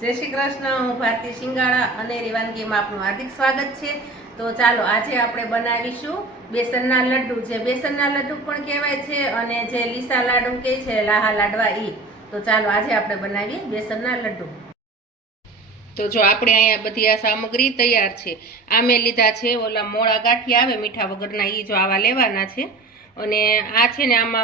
जय श्री कृष्ण। हूँ भारती शिंगाड़ा अनेरी वानगी में आपनु हार्दिक स्वागत है। तो चलो आज आपणे बनावीशुं बेसनना लड्डू। जे बेसनना लड्डू पण कहेवाय छे अने जे लीसा लाडू कहे छे लाहा लाडवा ई। तो चलो आज आपणे बनावीए बेसनना लड्डू। तो जो आपणे अहींया बधी आ सामग्री तैयार छे। आ मैं लीधा छे ओला मोळा गाठिया आवे मीठा वगरना ई जो आवा लेवाना छे। અને આ છે ને આમાં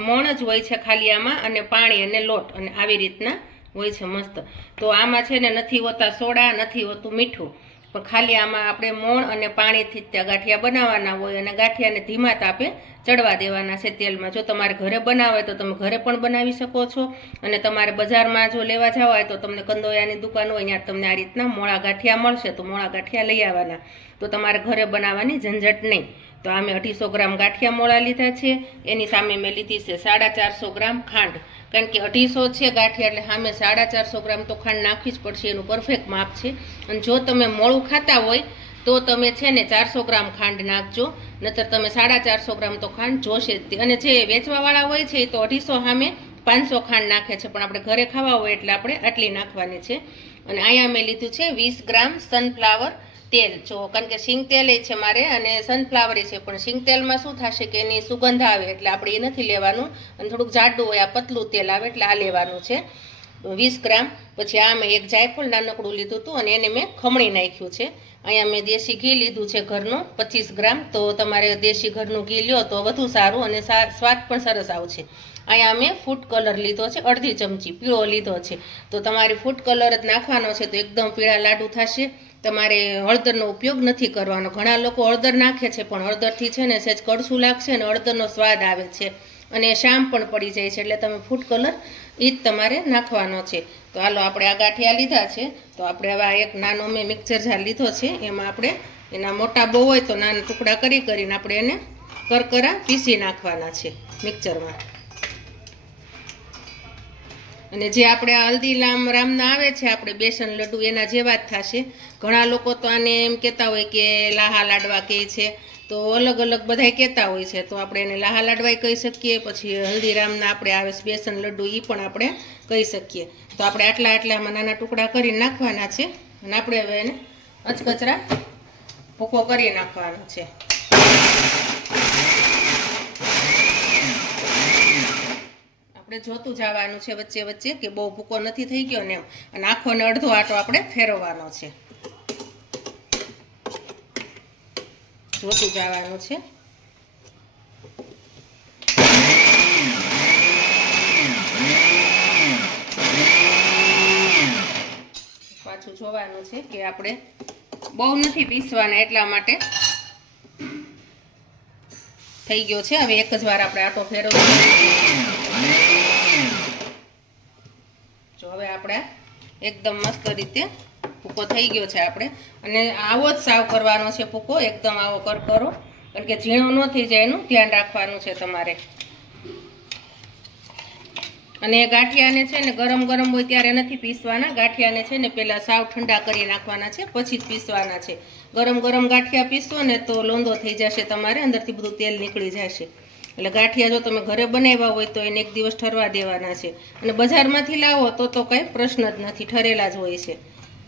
મોણ જ હોય છે ખાલી આમાં, અને પાણી અને લોટ અને આવી રીતના હોય છે મસ્ત। તો આમાં છે ને નથી હોતા સોડા, નથી હોતું મીઠું, પણ ખાલી આમાં આપણે મોણ અને પાણીથી જ ગાંઠિયા બનાવવાના હોય અને ગાંઠિયાને ધીમા તાપે ચડવા દેવાના છે તેલમાં। જો તમારે ઘરે બનાવવા હોય તો તમે ઘરે પણ બનાવી શકો છો, અને તમારે બજારમાં જો લેવા જવા હોય તો તમને કંદોયાની દુકાન હોય ત્યાં તમને આ રીતના મોળા ગાંઠિયા મળશે, તો મોળા ગાંઠિયા લઈ આવવાના। તો તમારે ઘરે બનાવવાની ઝંઝટ નહીં। तो आ मैं 250 ग्राम गाठिया मोड़ा लीधा है। एनी सामे मैं लीधी है 450 ग्राम खांड, कारण कि 250 है गाठिया एटले सामे 450 ग्राम तो खांड नाखवी ज पड़शे, एनुं परफेक्ट माप है। अने जो तमे मोळुं खाता होय तो तमे छे ने 400 ग्राम खांड नाखजो, नहीतर तमे 450 ग्राम तो खांड जोशे ज। अने जे वेचवावाळा होय छे तो 250 सामे 500 खांड नाखे छे, पण आपणे घरे खावा होय एटले आपणे आटली नाखवानी छे। अने आया मैं लीधुं छे 20 ग्राम सनफ्लावर तेल। जो कारण के सींग तेल है मारे अने सनफ्लावर है, पण सींग तेल में शू थशे कि एनी सुगंध आवे एटले आपणे ए नथी लेवानुं, अने थोड़ुंक जाडुं होय आ पतलुं तेल आवे एटले आ लेवानुं छे 20 ग्राम। पछी आ मैं एक जायफळ नानकड़ुं लीधुं हतुं अने एने मैं खमणी नाख्युं छे। अहींया मैं देशी घी लीधुं छे घरनुं 25 ग्राम। तो तमारे देशी घरनुं घी ल्यो तो वधु सारुं अने स्वाद पण सरस आवशे। अहींया मैं फूड कलर लीधो छे, अर्धी चमची पीळो लीधो छे। तो तमारे फूड कलर ज नाखवानो छे तो एकदम पीळा लाडू थशे। तमारे हळदरनो उपयोग नहीं करवानो। घणा लोको हळदर नाखे छे पण हळदरथी छे ने सेज कड़छुं लागशे अने हळदरनो स्वाद आवे छे अने शाम पण पड़ी जाय छे, एटले तमे फूड कलर ई ज तमारे नाखवानो छे। तो हालो आपणे आ गाठिया लीधा छे, तो आपणे हवे एक नानो में मिक्सर जार लीधो छे, एमां आपणे एना मोटा बो होय तो नाना टुकड़ा करीने आपणे एने करकरा पीसी नाखवाना छे मिक्सरमां। અને જે આપણે હલ્દીરામ રામના આવે છે આપણે બેસન લડ્ડુ એના જેવા જ થશે। ઘણા લોકો તો આને એમ કહેતા હોય કે લાહા લાડવા કહે છે, તો અલગ અલગ બધાય કહેતા હોય છે। તો આપણે એને લાહા લાડવાય કહી શકીએ, પછી હલ્દીરામના આપણે આવે બેસન લડ્ડુ એ પણ આપણે કહી શકીએ। તો આપણે આટલા આટલામાં નાના ટુકડા કરી નાખવાના છે અને આપણે હવે એને અચકચરા ભૂકો કરી નાખવાનો છે। જોતું જવાનું છે વચ્ચે વચ્ચે કે બહુ ભૂકો નથી થઈ ગયો ને એમ, અને આખો ને અડધો આટો આપણે ફેરવવાનો છે, જોતું જવાનું છે। પાછું જોવાનું છે કે આપણે બહુ નથી પીસવાના, એટલા માટે થઈ ગયો છે। હવે એક જ વાર આપણે આટો ફેરવવાનો। जो हवे आपणे एकदम मस्त रीते भूको थई गयो छे आपणे, अने आवो ज साव करवानो छे भूको, एकदम आवो करकरो, कारण के झीणो न थई जाय एनुं ध्यान राखवानुं छे तमारे। अने गाठियाने छे ने गरम गरम होय त्यारे नथी पीसवाना, गाठियाने छे ने पहेला साव ठंडा करी नाखवाना छे, पछी ज पीसवाना छे। गरम गरम गाठिया पीसो ने तो लोंदो थई जशे तमारे, अंदरथी बधुं तेल નીકળી जशे। એટલે ગાંઠિયા જો તમે ઘરે બનાવ્યા હોય તો એને એક દિવસ ઠરવા દેવાના છે, અને બજારમાંથી લાવો તો કંઈ પ્રશ્ન જ નથી, ઠરેલા જ હોય છે।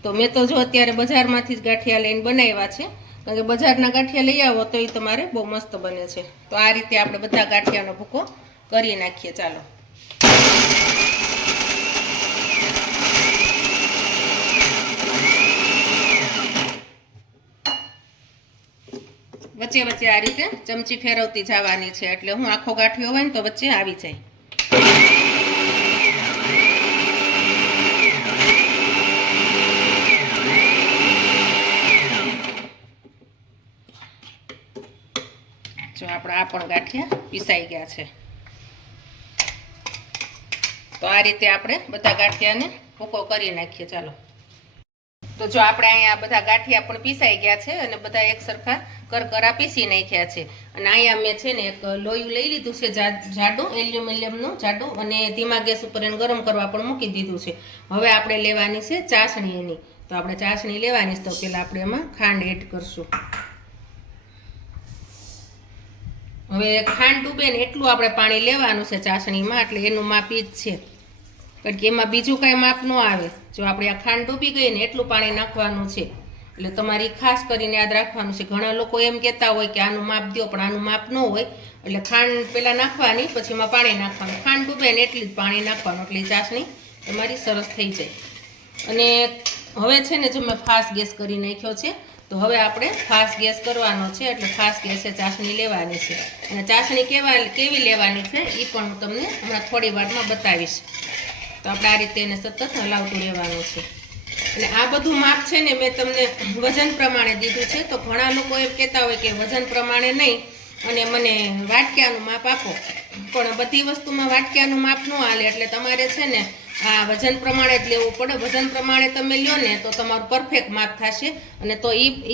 તો મેં તો જો અત્યારે બજારમાંથી જ ગાંઠિયા લઈને બનાવ્યા છે, કારણ કે બજારના ગાંઠિયા લઈ આવો તો એ તમારે બહુ મસ્ત બને છે। તો આ રીતે આપણે બધા ગાંઠિયાનો ભૂકો કરી નાખીએ। ચાલો वच्चे वच्चे आ रीते चमची फेरवती जवानी छे, एटले हूँ आखो गाठियो होय ने तो वच्चे आवी जाय। जो आपड़ा आ पण गाठिया पीसाई गया छे। तो आ रीते आपणे बधा गाठियाने भूको करी नाखीए। चालो तो जो આપણે અહીંયા બધા ગાંઠિયા પણ પીસાઈ ગયા છે અને બધા એક સરખા કરકરા પીસી નાખ્યા છે। અને અહીંયા મેં છે ને એક લોયું લઈ લીધું છે જાડું એલ્યુમિનિયમનું જાડું, અને ધીમા ગેસ ઉપર એને ગરમ કરવા પણ મૂકી દીધું છે। હવે આપણે લેવાની છે ચાસણી એની। તો આપણે ચાસણી લેવાની છે, તો પહેલા આપણે એમાં ખાંડ એડ કરશું। હવે ખાંડ ડૂબે ને એટલું આપણે પાણી લેવાનું છે ચાસણીમાં, એટલે એનું માપ ઈ જ છે। કારણ કે એમાં બીજું કાંઈ માપ ન આવે. જો આપણે આ ખાંડ ડૂબી ગઈ ને એટલું પાણી નાખવાનું છે. એટલે તમારે ખાસ કરીને યાદ રાખવાનું છે. ઘણા લોકો એમ કહેતા હોય કે આનું માપ દો, પણ આનું માપ ન હોય. એટલે ખાંડ પહેલાં નાખવાની, પછી એમાં પાણી નાખવાનું. ખાંડ ડૂબે ને એટલી જ પાણી નાખવાનું, એટલે ચાસણી તમારી સરસ થઈ જાય. અને હવે છે ને જો મેં ફાસ્ટ ગેસ કરી નાખ્યો છે, તો હવે આપણે ફાસ્ટ ગેસ કરવાનો છે. એટલે ફાસ્ટ ગેસે ચાસણી લેવાની છે. અને ચાસણી કેવી લેવાની છે એ પણ હું તમને હમણાં થોડી વારમાં બતાવીશ. તો આપણે આ રીતે એને સતત હલાવતું રહેવાનું છે. અને આ બધું માપ છે ને મેં તમને વજન પ્રમાણે દીધું છે. તો ઘણા લોકો એમ કહેતા હોય કે વજન પ્રમાણે નહીં અને મને વાટક્યાનું માપ આપો, પણ બધી વસ્તુમાં વાટક્યાનું માપ ન હાલે. એટલે તમારે છે ને આ વજન પ્રમાણે જ લેવું પડે. વજન પ્રમાણે તમે લ્યો ને તો તમારું પરફેક્ટ માપ થશે. અને તો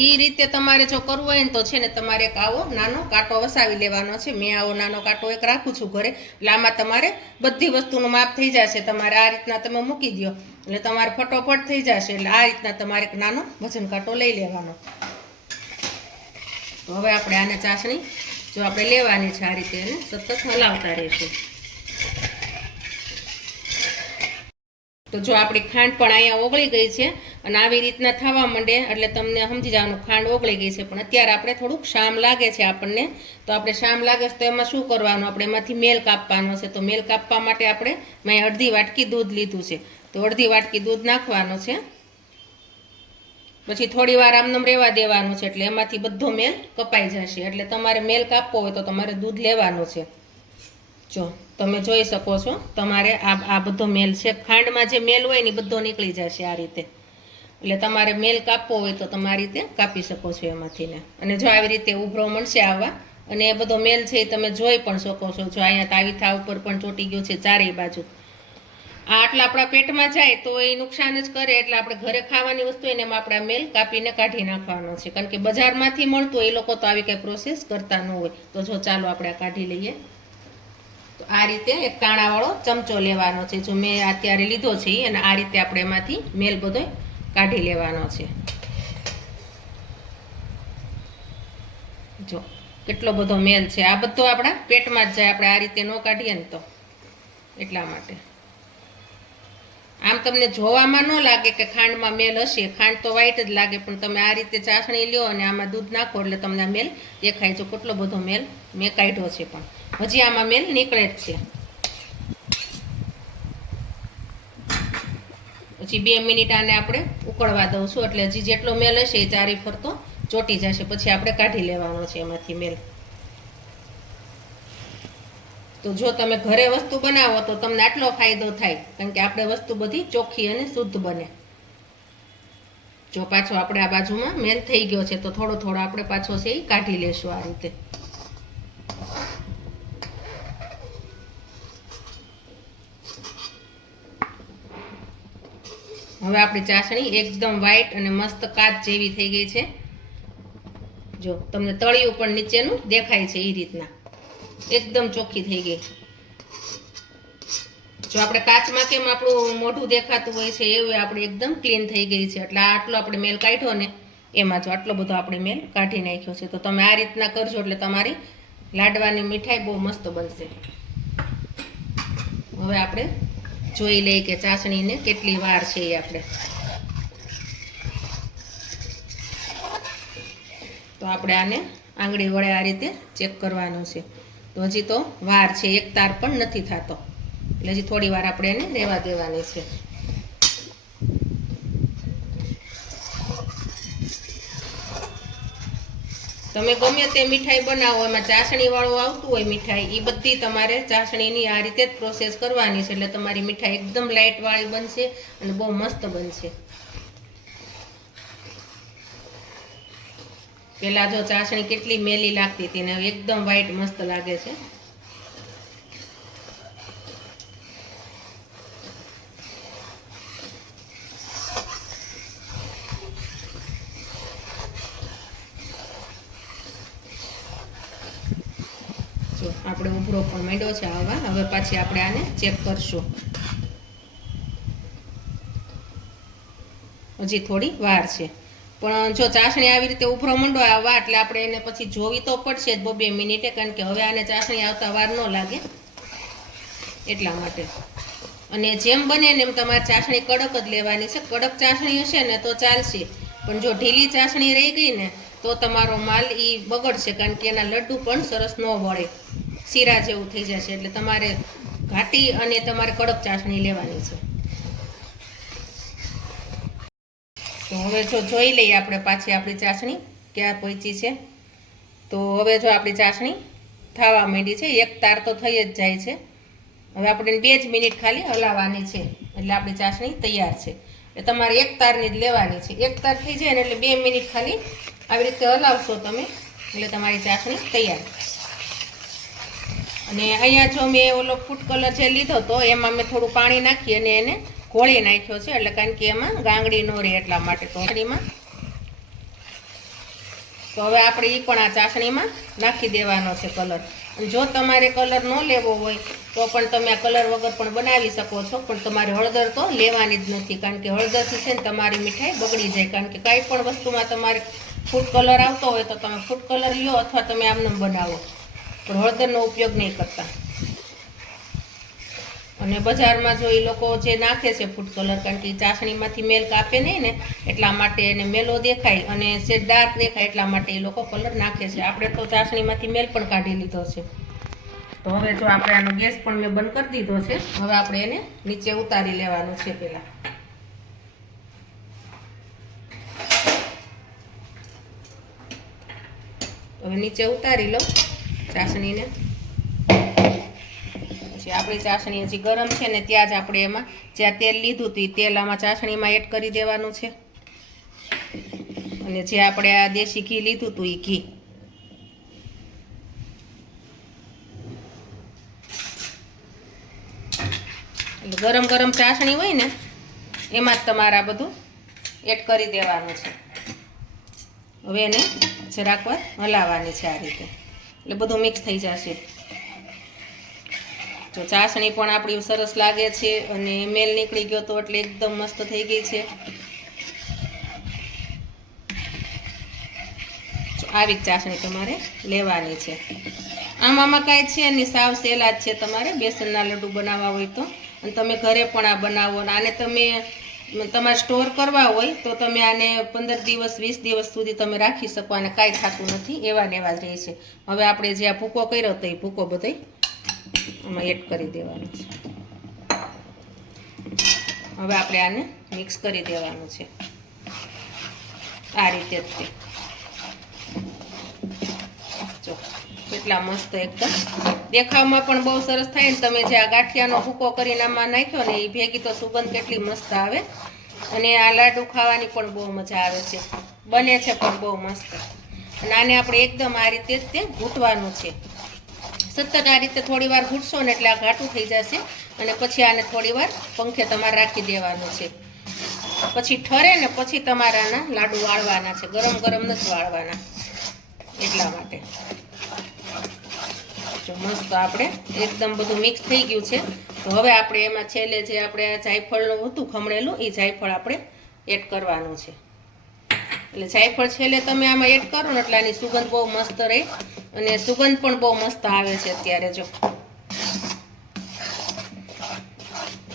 એ રીતે તમારે જો કરવું હોય ને તો છે ને તમારે એક આવો નાનો કાંટો વસાવી લેવાનો છે. મેં આવો નાનો કાંટો એક રાખું છું ઘરે. એટલે આમાં તમારે બધી વસ્તુનું માપ થઈ જશે. તમારે આ રીતના તમે મૂકી દો એટલે તમારે ફટોફટ થઈ જશે. એટલે આ રીતના તમારે એક નાનો વજન કાંટો લઈ લેવાનો. તો હવે આપણે આને ચાસણી જો આપણે લેવાની છે, આ રીતે એને સતત હલાવતા રહીશું. તો જો આપણી ખાંડ પણ અહીંયા ઓગળી ગઈ છે અને આવી રીતના થવા માંડે એટલે તમને સમજી જવાનું ખાંડ ઓગળી ગઈ છે. પણ અત્યારે આપણે થોડુંક શામ લાગે છે આપણને. તો આપણે શામ લાગે છે તો એમાં શું કરવાનું, આપણે એમાંથી મેલ કાપવાનો છે. તો મેલ કાપવા માટે આપણે મેં અડધી વાટકી દૂધ લીધું છે. તો અડધી વાટકી દૂધ નાખવાનું છે. પછી થોડી વાર આમનામ રહેવા દેવાનું છે. એટલે એમાંથી બધો મેલ કપાઈ જશે. એટલે તમારે મેલ કાપવો હોય તો તમારે દૂધ લેવાનું છે. જો તમે જોઈ શકો છો, તમારે આ બધો મેલ છે, ખાંડમાં જે મેલ હોય ને બધો નીકળી જશે આ રીતે. એટલે તમારે મેલ કાપવો હોય તો તમારી રીતે કાપી શકો છો એમાંથી ને. અને જો આવી રીતે ઉભરો મળશે આવવા, અને એ બધો મેલ છે એ તમે જોઈ પણ શકો છો. જો અહીંયા તાવીથા ઉપર પણ ચોટી ગયો છે ચારેય બાજુ. આ આટલા આપણા પેટમાં જાય તો એ નુકસાન જ કરે. એટલે આપણે ઘરે ખાવાની વસ્તુ હોય ને એમાં આપણે મેલ કાપીને કાઢી નાખવાનો છે. કારણ કે બજારમાંથી મળતું એ લોકો તો આવી કંઈ પ્રોસેસ કરતા ન હોય. તો જો ચાલો આપણે આ કાઢી લઈએ. તો આ રીતે એક કાણાવાળો ચમચો લેવાનો છે. જો મેં અત્યારે લીધો છે અને આ રીતે આપણે એમાંથી મેલ બધો કાઢી લેવાનો છે. જો કેટલો બધો મેલ છે. આ બધો આપણા પેટમાં જ જાય આપણે આ રીતે ન કાઢીએ ને તો. એટલા માટે આમ તમને જોવામાં ન લાગે કે ખાંડમાં મેલ હશે, ખાંડ તો વ્હાઈટ જ લાગે. પણ તમે આ રીતે ચાસણી લ્યો અને આમાં દૂધ નાખો એટલે તમને આ મેલ દેખાય. જો કેટલો બધો મેલ મેં કાઢ્યો છે, પણ હજી આમાં મેલ નીકળે જ છે. પછી 2 મિનિટ આને આપણે ઉકળવા દઉં છું. એટલે હજી જેટલો મેલ હશે એ ચારે ફરતો ચોટી જશે. પછી આપણે કાઢી લેવાનો છે એમાંથી મેલ. તો જો તમે ઘરે વસ્તુ બનાવો તો તમને આટલો ફાયદો થાય, કારણ કે આપણે વસ્તુ બધી ચોખ્ખી અને શુદ્ધ બને. જો પાછો આપણે આ બાજુમાં મેલ થઈ ગયો છે તો થોડો થોડો આપણે પાછો છે એ કાઢી લેશું આ રીતે. હવે આપણી ચાસણી એકદમ વ્હાઈટ અને મસ્ત કાચ જેવી થઈ ગઈ છે. જો તમને તળિયું પણ નીચેનું દેખાય છે એ રીતના એકદમ ચોખ્ખી થઈ ગઈ. જો આપણે કાચમાં કેમ આપણું મોઢું દેખાતું હોય છે એવું આપણે એકદમ ક્લીન થઈ ગઈ છે. એટલે આટલો આપણે મેલ કાઢ્યો ને એમાં જો આટલો બધો આપણે મેલ કાઢી નાખ્યો છે. તો તમે આ રીતના કરજો એટલે તમારી લાડવાની મીઠાઈ બહુ મસ્ત બનશે. હવે આપણે જોઈ લઈએ કે ચાસણીને કેટલી વાર છે એ આપણે. તો આપણે આને આંગળી વડે આ રીતે ચેક કરવાનું છે. તો હજી તો વાર છે, એક તાર પણ નથી થતો. એટલે હજી થોડી વાર આપણે એને રહેવા દેવાની છે. તમે ગમે તે મીઠાઈ બનાવો એમાં ચાસણી વાળું આવતું હોય મીઠાઈ, એ બધી તમારે ચાસણીની આ રીતે જ પ્રોસેસ કરવાની છે. એટલે તમારી મીઠાઈ એકદમ લાઇટ વાળી બનશે અને બહુ મસ્ત બનશે. પેલા જો ચાસણી કેટલી મેલી લાગતી હતી ને હવે એકદમ વ્હાઈટ મસ્ત લાગે છે. જો આપણે ઉભરો પણ માંડ્યો છે આવવા. હવે પાછી આપણે આને ચેક કરશું. હજી થોડી વાર છે, પણ જો ચાસણી આવી રીતે ઉભરો મંડો આવવા એટલે આપણે એને પછી જોવી તો પડશે જ 2 મિનિટે, કારણ કે હવે આને ચાસણી આવતા વાર ન લાગે એટલા માટે. અને જેમ બને ને એમ તમારે ચાસણી કડક જ લેવાની છે. કડક ચાસણી હશે ને તો ચાલશે, પણ જો ઢીલી ચાસણી રહી ગઈ ને તો તમારો માલ એ બગડશે, કારણ કે એના લડ્ડુ પણ સરસ ન વળે, શીરા જેવું થઈ જશે. એટલે તમારે ઘાટી અને તમારે કડક ચાસણી લેવાની છે. તો હવે જો જોઈ લઈએ આપણે પાછી આપણી ચાસણી ક્યાં પહોંચી છે. તો હવે જો આપણી ચાસણી થવા માંડી છે, એક તાર તો થઈ જ જાય છે. હવે આપણે 2 જ મિનિટ ખાલી હલાવવાની છે, એટલે આપણી ચાસણી તૈયાર છે. એટલે તમારે એક તારની જ લેવાની છે. એક તાર થઈ જાય ને એટલે 2 મિનિટ ખાલી આવી રીતે હલાવશો તમે, એટલે તમારી ચાસણી તૈયાર. અને અહીંયા જો મેં ઓલો ફૂડ કલર જે લીધો તો એમાં મેં થોડું પાણી નાખી અને એને ઘોળી નાખ્યો છે, એટલે કારણ કે એમાં ગાંગડી ન રહે એટલા માટે. તો હવે આપણે એ પણ આ ચાસણીમાં નાખી દેવાનો છે કલર. જો તમારે કલર ન લેવો હોય તો પણ તમે આ કલર વગર પણ બનાવી શકો છો, પણ તમારે હળદર તો લેવાની જ નથી, કારણ કે હળદરથી છે ને તમારી મીઠાઈ બગડી જાય. કારણ કે કાંઈ પણ વસ્તુમાં તમારે ફૂડ કલર આવતો હોય તો તમે ફૂડ કલર લ્યો અથવા તમે આમને બનાવો, પણ હળદરનો ઉપયોગ નહીં કરતા. અને બજારમાં જો એ લોકો જે નાખે છે ફૂડ કલર, કારણ કે ચાસણીમાંથી મેલ કાપે નહીં ને એટલા માટે એને મેલો દેખાય અને જે ડાર્ક દેખાય એટલા માટે એ લોકો કલર નાખે છે. આપણે તો ચાસણીમાંથી મેલ પણ કાઢી લીધો છે. તો હવે જો આપણે આનો ગેસ પણ મેં બંધ કરી દીધો છે. હવે આપણે એને નીચે ઉતારી લેવાનું છે. પહેલાં હવે નીચે ઉતારી લો ચાસણીને. આપણી ચાસણી હજી ગરમ છે ને ત્યાં જ આપણે એમાં જ્યાં તેલ લીધું હતું એ તેલ આમાં ચાસણીમાં એડ કરી દેવાનું છે. અને જે આપણે આ દેશી ઘી લીધું હતું એ ઘી, એટલે ગરમ ગરમ ચાસણી હોય ને એમાં જ તમારે આ બધું એડ કરી દેવાનું છે. હવે એને જરાક વાર હલાવવાની છે આ રીતે, એટલે બધું મિક્સ થઈ જશે. તો ચાસણી પણ આપણી સરસ લાગે છે અને મેલ નીકળી ગયો તો એટલે એકદમ મસ્ત થઈ ગઈ છે. આવી જ ચાસણી તમારે લેવાની છે. આમાં કાંઈ છે નહીં, સાવ સહેલા જ છે. તમારે બેસનના લડ્ડુ બનાવવા હોય તો, અને તમે ઘરે પણ આ બનાવો. આને તમે તમારે સ્ટોર કરવા હોય તો તમે આને 15 દિવસ 20 દિવસ સુધી તમે રાખી શકો, અને કાંઈ થતું નથી, એવા ને એવા જ રહે છે. હવે આપણે જે આ ભૂકો કર્યો હતો એ ભૂકો બધો આમાં એડ કરી દેવાનો છે. હવે આપણે આને મિક્સ કરી દેવાનું છે આ રીતે જ. જો કેટલા મસ્ત એકદમ દેખાવમાં પણ બહુ સરસ થાય ને. તમે જે આ ગાંઠિયાનો ભૂકો કરીને આમાં નાખ્યો ને એ ભેગી તો સુગંધ કેટલી મસ્ત આવે, અને આ લાડુ ખાવાની પણ બહુ મજા આવે છે, બને છે પણ બહુ મસ્ત. અને આને આપણે એકદમ આ રીતે જ તે ઘૂંટવાનું છે. સતત આ રીતે થોડી વાર ઘૂંટશો ને એટલે આ ઘાટું થઈ જશે, અને પછી આને થોડી વાર પંખે તમારે રાખી દેવાનું છે. પછી ઠરે ને પછી તમારે આના લાડુ વાળવાના છે, ગરમ ગરમ નથી વાળવાના, એટલા માટે. જો મસ્ત આપણે એકદમ બધું મિક્સ થઈ ગયું છે. તો હવે આપણે એમાં છેલ્લે જે આપણે આ જાયફળનું હતું ખમણેલું એ જાયફળ આપણે એડ કરવાનું છે. એટલે જાયફળ છેલ્લે તમે આમાં એડ કરો ને એટલે આની સુગંધ બહુ મસ્ત રહે, અને સુગંધ પણ બહુ મસ્ત આવે છે અત્યારે. જો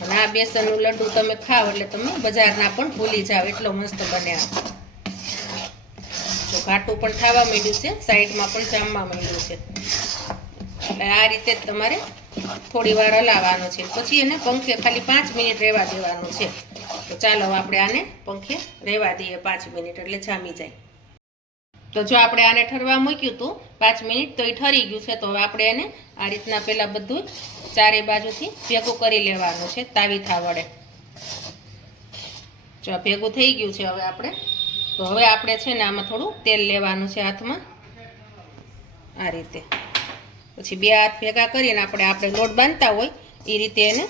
અને આ બેસનનું લડ્ડુ તમે ખાઓ એટલે તમે બજારના પણ ભૂલી જાઓ, એટલો મસ્ત બને. તો ઘાટું પણ થવા માંડ્યું છે, સાઈડમાં પણ જામવા માંડ્યું છે. એટલે આ રીતે જ તમારે થોડી વાર હલાવવાનું છે. પછી એને પંખે ખાલી 5 મિનિટ રહેવા દેવાનું છે. તો ચાલો આપણે આને પંખે રહેવા દઈએ 5 મિનિટ, એટલે જામી જાય. તો જો આપણે આને ઠરવા મૂક્યું હતું 5 મિનિટ, તો એ ઠરી ગયું છે. તો હવે આપણે એને આ રીતના પહેલાં બધું ચારે બાજુથી ભેગું કરી લેવાનું છે તાવીથા વડે. જો આ ભેગું થઈ ગયું છે. હવે આપણે છે ને આમાં થોડું તેલ લેવાનું છે હાથમાં, આ રીતે. પછી 2 હાથ ભેગા કરીને આપણે લોટ બાંધતા હોય એ રીતે એને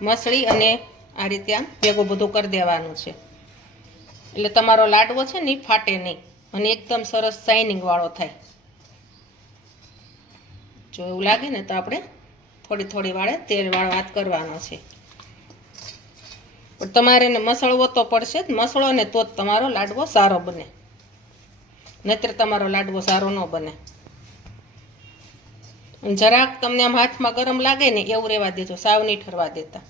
મસળી અને આ રીતે આમ ભેગું બધું કરી દેવાનું છે. એટલે તમારો લાડવો છે ને એ ફાટે નહીં અને એકદમ સરસ શાઇનિંગ વાળો થાય. જો એવું લાગે ને તો આપણે થોડી વાળે તેલ વાળો હાથ કરવાનો છે. પણ તમારે એને મસળવો તો પડશે જ, મસળો ને તો જ તમારો લાડવો સારો બને, નહીતર તમારો લાડવો સારો ન બને. જરાક તમને આમ હાથમાં ગરમ લાગે ને એવું રહેવા દેજો, સાવ નહીં ઠરવા દેતા.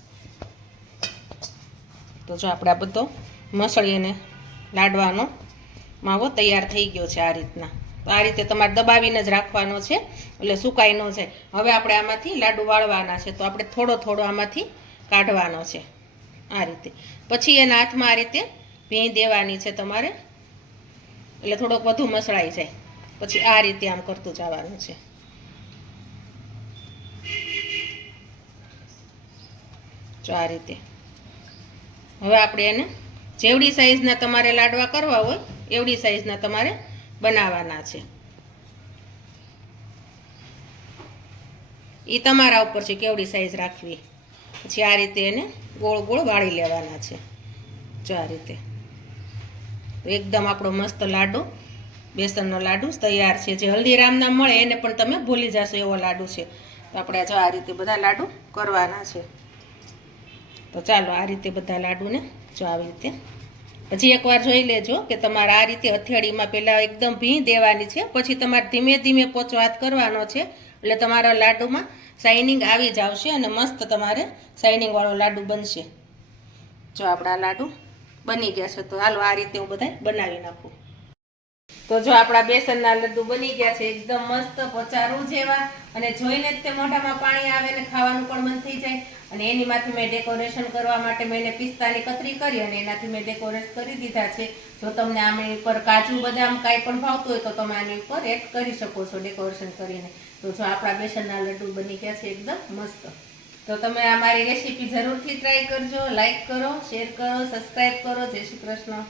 તો જો આપણે આ બધો મસળીને લાડવાનો માવો તૈયાર થઈ ગયો છે આ રીતના. તો આ રીતે તમારે દબાવીને જ રાખવાનો છે એટલે સુકાઈ ન જાય. હવે આપણે આમાંથી લાડુ વાળવાના છે. તો આપણે થોડો થોડો આમાંથી કાઢવાનો છે આ રીતે. પછી એના હાથમાં આ રીતે ભીં દેવાની છે તમારે, એટલે થોડોક વધુ મસળાઈ જાય. પછી આ રીતે આમ કરતું જવાનું છે. જો આ રીતે. હવે આપણે એને જેવડી સાઈઝના તમારે લાડવા કરવા હોય એવડી સાઈઝના તમારે બનાવવાના છે. એ તમારા ઉપર છે કેવડી સાઈઝ રાખવી. પછી આ રીતે એને ગોળ ગોળ વાળી લેવાના છે. જો આ રીતે. એકદમ આપણો મસ્ત લાડુ, બેસનનો લાડુ તૈયાર છે. જે હલ્દીરામના મળે એને પણ તમે ભૂલી જશો એવો લાડુ છે. તો આપણે જો આ રીતે બધા લાડુ કરવાના છે. તો ચાલો આ રીતે બધા લાડુને જો આવી રીતે પછી એકવાર જોઈ લેજો કે તમારે આ રીતે હથેળીમાં પહેલાં એકદમ ભીં દેવાની છે. પછી તમારે ધીમે ધીમે પોચો હાથ કરવાનો છે એટલે તમારા લાડુમાં શાઇનિંગ આવી જ આવશે અને મસ્ત તમારે શાઇનિંગવાળો લાડુ બનશે. જો આપણા લાડુ બની ગયા છે. તો હાલો આ રીતે હું બધા બનાવી નાખું. તો જો આપણા બેસનના લડ્ડુ બની ગયા છે એકદમ મસ્ત પચારું જેવા, અને જોઈને જ તે મોઢામાં પાણી આવે ને ખાવાનું પણ મન થઈ જાય. અને એની માંથી મેં ડેકોરેશન કરવા માટે મેં એને પિસ્તાની કતરી કરી અને એનાથી મેં ડેકોરેટ કરી દીધા છે. જો તમને આની ઉપર કાજુ બદામ કાંઈ પણ ભાવતું હોય તો તમે આની ઉપર એડ કરી શકો છો ડેકોરેશન કરીને. તો જો આપણા બેસનના લડ્ડુ બની ગયા છે એકદમ મસ્ત. તો તમે અમારી રેસીપી જરૂરથી ટ્રાય કરજો. લાઈક કરો, શેર કરો, સબસ્ક્રાઈબ કરો. જય શ્રી કૃષ્ણ.